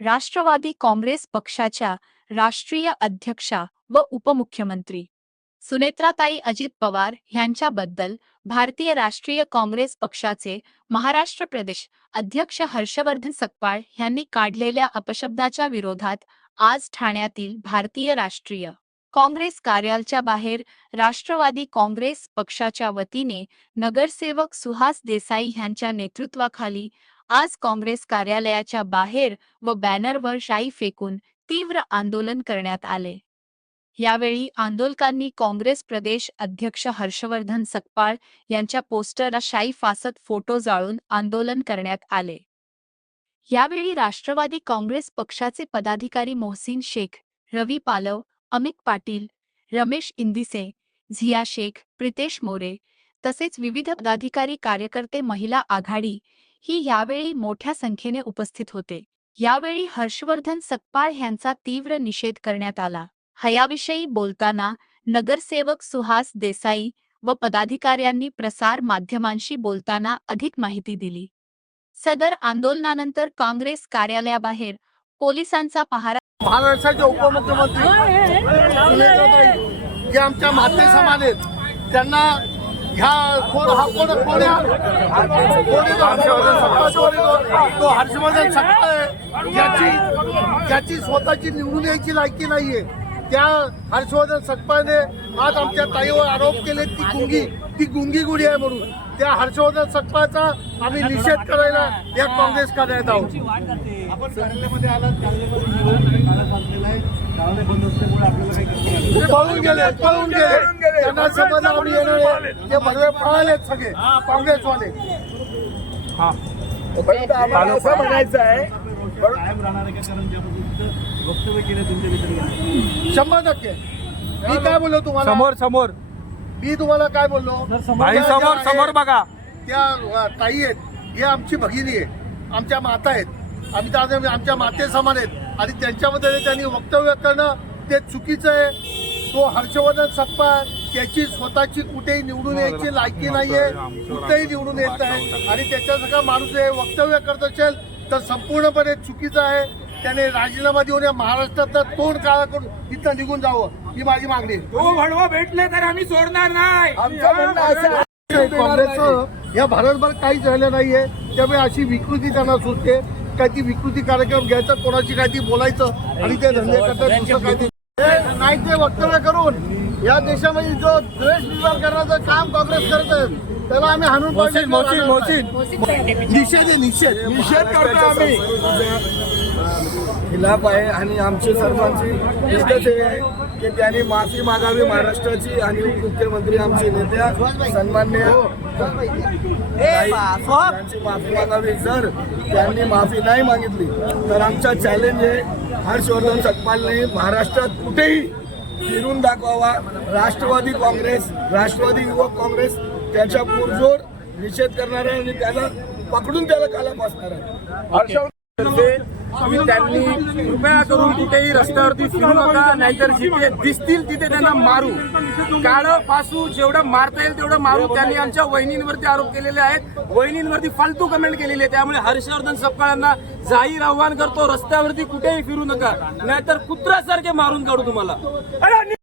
राष्ट्रवादी काँग्रेस पक्षाच्या राष्ट्रीय अध्यक्षा व उपमुख्यमंत्री सुनेत्राताई अजित पवार यांच्याबद्दल भारतीय राष्ट्रीय काँग्रेस पक्षाचे महाराष्ट्र प्रदेश अध्यक्ष हर्षवर्धन सकपाळ यांनी काढलेल्या अपशब्दाच्या विरोधात आज ठाण्यातील भारतीय राष्ट्रीय काँग्रेस कार्यालयाच्या बाहेर राष्ट्रवादी काँग्रेस पक्षाच्या वतीने नगरसेवक सुहास देसाई यांच्या नेतृत्वाखाली आज काँग्रेस कार्यालयाच्या बाहेर व बॅनरवर शाई फेकून तीव्र आंदोलन करण्यात आले। यावेळी आंदोलकांनी काँग्रेस प्रदेश अध्यक्ष हर्षवर्धन सकपाळ यांच्या पोस्टरला शाई फासत फोटो जाळून आंदोलन करण्यात आले। यावेळी राष्ट्रवादी काँग्रेस पक्षाचे पदाधिकारी मोहसिन शेख, रवी पालव, अमित पाटील, रमेश इंदिसे, झिया शेख, प्रितेश मोरे तसेच विविध पदाधिकारी कार्यकर्ते महिला आघाडी ही यावेळी मोठ्या संख्येने उपस्थित होते। यावेळी हर्षवर्धन सकपाळ यांचा तीव्र निषेध करण्यात आला। याविषयी बोलताना नगरसेवक सुहास देसाई व पदाधिकाऱ्यांनी प्रसार माध्यमांशी बोलताना अधिक माहिती दिली। सदर आंदोलनानंतर काँग्रेस कार्यालयाबाहेर पोलिसांचा पहारा। महाराष्ट्राचे उपमुख्यमंत्री सुनेत्राताई जे आमच्या माते समान आहेत त्यांना ह्या तो हर्षवर्धन सकपाळ ज्याची स्वतःची निवडून यायची लायकी नाहीये त्या हर्षवर्धन सकपाळने आज आमच्या ताईवर आरोप केले ती गुंगी गुढी आहे म्हणून त्या हर्षवर्धन सकपाळचा आम्ही निषेध करायला या काँग्रेस कार्यालयात आहोत। आपण कार्यालयामध्ये आलात पळून गेले त्यांना समजलं आम्ही येणार ते भरवे पळालेत सगळे काँग्रेसवाले। असं म्हणायचं आहे 100%। मी काय बोललो तुम्हाला समोर मी तुम्हाला काय बोललो भाई समोर बघा त्या ताई आहेत हे आमची भगिनी आहे आमच्या माता आहेत आम्ही आमच्या माते समान आहेत आणि त्यांच्याबद्दल त्यांनी वक्तव्य करणं ते चुकीचं आहे। तो हर्षवर्धन सकपाळ त्याची स्वतःची कुठेही निवडून यायची लायकी नाहीये कुठेही निवडून येत नाही आणि त्याच्यासारखा माणूस हे वक्तव्य करत असेल तर संपूर्णपणे चुकीचं आहे। त्याने राजीनामा देऊन या महाराष्ट्रातलं तोंड काळा करून इथं निघून जावं ही माझी मागणी आहे। तो भडवा भेटले तर आम्ही सोडणार नाही। आमचं म्हणणं असं आहे काँग्रेसचं या भारतभर काहीच राहिलं नाहीये त्यामुळे अशी विकृती त्यांना सुचते काय ती विकृती कार्यक्रम घ्यायचा कोणाची काय ती बोलायचं आणि ते धंदे करतात दुसरं काय ते नाही ते वक्तव्य करून या देशामध्ये जो द्वेष निर्माण करण्याचं काम काँग्रेस करत आहे त्याला आम्ही हाणून निषेध करतो आम्ही खिलाफ आहे आणि आमची सर्वांची एकच आहे की त्यांनी माफी मागावी महाराष्ट्राची आणि मुख्यमंत्री आमचे नेत्या सन्माननीय त्यांची माफी मागावी। जर त्यांनी माफी नाही मागितली तर आमचा चॅलेंज आहे हर्षवर्धन सकपाळने महाराष्ट्रात कुठेही फिरून दाखवावा। राष्ट्रवादी काँग्रेस राष्ट्रवादी युवक काँग्रेस त्याच्या पुरजोर निषेध करणार आहे आणि त्याला पकडून त्याला काला बसणार आहे। त्यांनी कृपया करून कुठेही रस्त्यावरती फिरू नका नाहीतर जिथे दिसतील तिथे त्यांना मारू काळं फासू जेवढं मारता येईल तेवढं मारू। त्यांनी आमच्या वहिनींवरती आरोप केलेले आहेत वहिनींवरती फालतू कमेंट केलेली आहे त्यामुळे हर्षवर्धन सकपाळांना जाहीर आव्हान करतो रस्त्यावरती कुठेही फिरू नका नाहीतर कुत्र्यासारखे मारून काढू तुम्हाला।